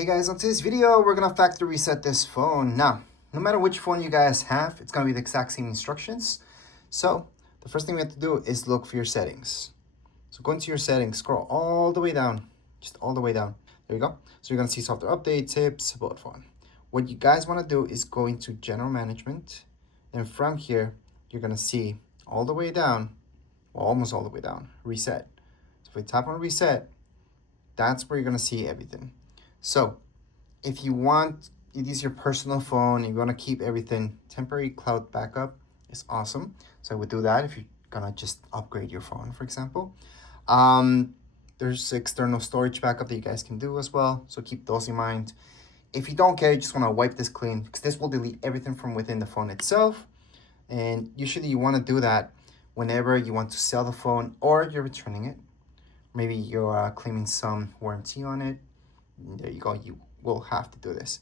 Hey guys, on today's video, we're gonna factory reset this phone. Now, no matter which phone you guys have, it's gonna be the exact same instructions. So, the first thing we have to do is look for your settings. So go into your settings, scroll all the way down, just all the way down. There you go. So you're gonna see software update, tips, about phone. What you guys wanna do is go into general management. And from here, you're gonna see all the way down, well, almost all the way down, reset. So if we tap on reset, that's where you're gonna see everything. So if you want, it is your personal phone, you want to keep everything, temporary cloud backup is awesome. So I would do that if you're gonna just upgrade your phone, for example. There's external storage backup that you guys can do as well. So keep those in mind. If you don't care, you just want to wipe this clean because this will delete everything from within the phone itself. And usually you want to do that whenever you want to sell the phone or you're returning it. Maybe you're claiming some warranty on it. There you go, you will have to do this.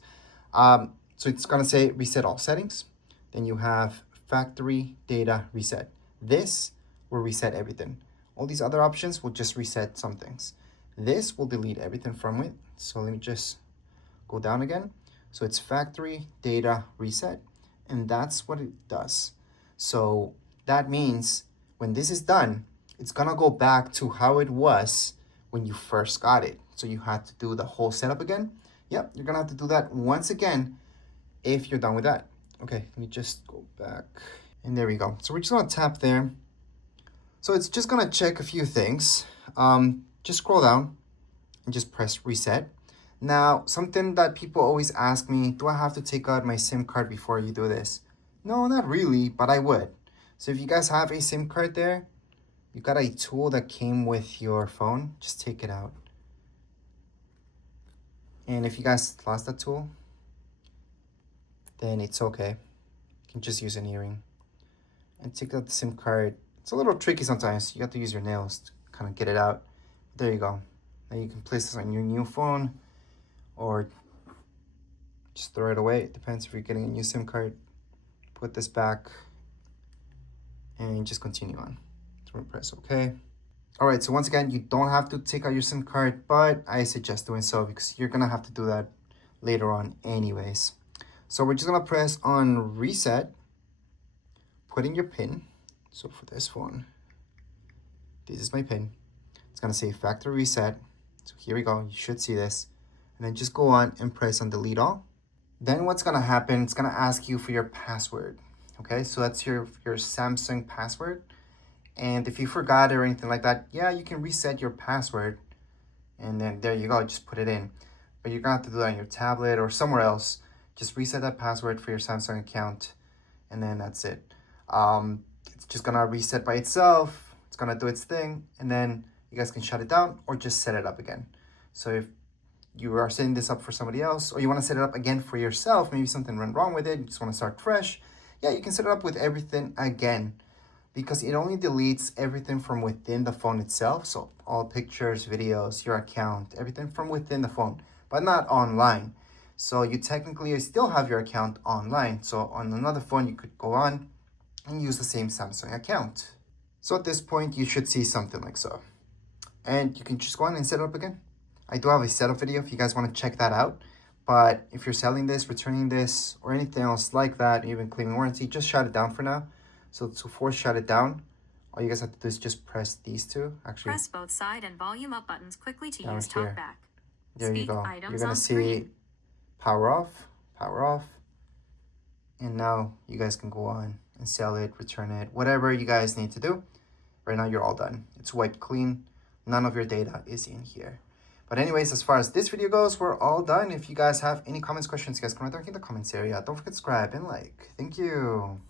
So it's gonna say reset all settings. Then you have factory data reset. This will reset everything. All these other options will just reset some things. This will delete everything from it. So let me just go down again. So it's factory data reset, and that's what it does. So that means when this is done, it's gonna go back to how it was when you first got it. So you had to do the whole setup again. Yep, you're gonna have to do that once again if you're done with that. Okay, let me just go back. And there we go. So we're just gonna tap there. So it's just gonna check a few things. Just scroll down and just press reset. Now, something that people always ask me, do I have to take out my SIM card before you do this? No, not really, but I would. So if you guys have a SIM card there, you got a tool that came with your phone, just take it out. And if you guys lost that tool, then it's okay. You can just use an earring. And take out the SIM card. It's a little tricky sometimes. You have to use your nails to kind of get it out. There you go. Now you can place this on your new phone or just throw it away. It depends if you're getting a new SIM card. Put this back and just continue on. So we're gonna press OK. All right, so once again, you don't have to take out your SIM card, but I suggest doing so because you're gonna have to do that later on anyways. So we're just gonna press on reset, put in your PIN. So for this one, this is my PIN. It's gonna say factory reset. So here we go, you should see this. And then just go on and press on delete all. Then what's gonna happen, it's gonna ask you for your password. Okay, so that's your Samsung password. And if you forgot or anything like that, yeah, you can reset your password. And then there you go, just put it in. But you're gonna have to do that on your tablet or somewhere else. Just reset that password for your Samsung account. And then that's it. It's just gonna reset by itself. It's gonna do its thing. And then you guys can shut it down or just set it up again. So if you are setting this up for somebody else or you wanna set it up again for yourself, maybe something went wrong with it, you just wanna start fresh. Yeah, you can set it up with everything again, because it only deletes everything from within the phone itself. So all pictures, videos, your account, everything from within the phone, but not online. So you technically still have your account online. So on another phone, you could go on and use the same Samsung account. So at this point, you should see something like so. And you can just go on and set it up again. I do have a setup video if you guys want to check that out. But if you're selling this, returning this, or anything else like that, even claiming warranty, just shut it down for now. So to force shut it down, all you guys have to do is just press these two. Actually, press both side and volume up buttons quickly to down use here. talkback. There you Speak go. items You're gonna on see screen. power off. And now you guys can go on and sell it, return it, whatever you guys need to do. Right now you're all done. It's wiped clean. None of your data is in here. But anyways, as far as this video goes, we're all done. If you guys have any comments, questions, you guys can write down in the comments area. Don't forget to subscribe and like. Thank you.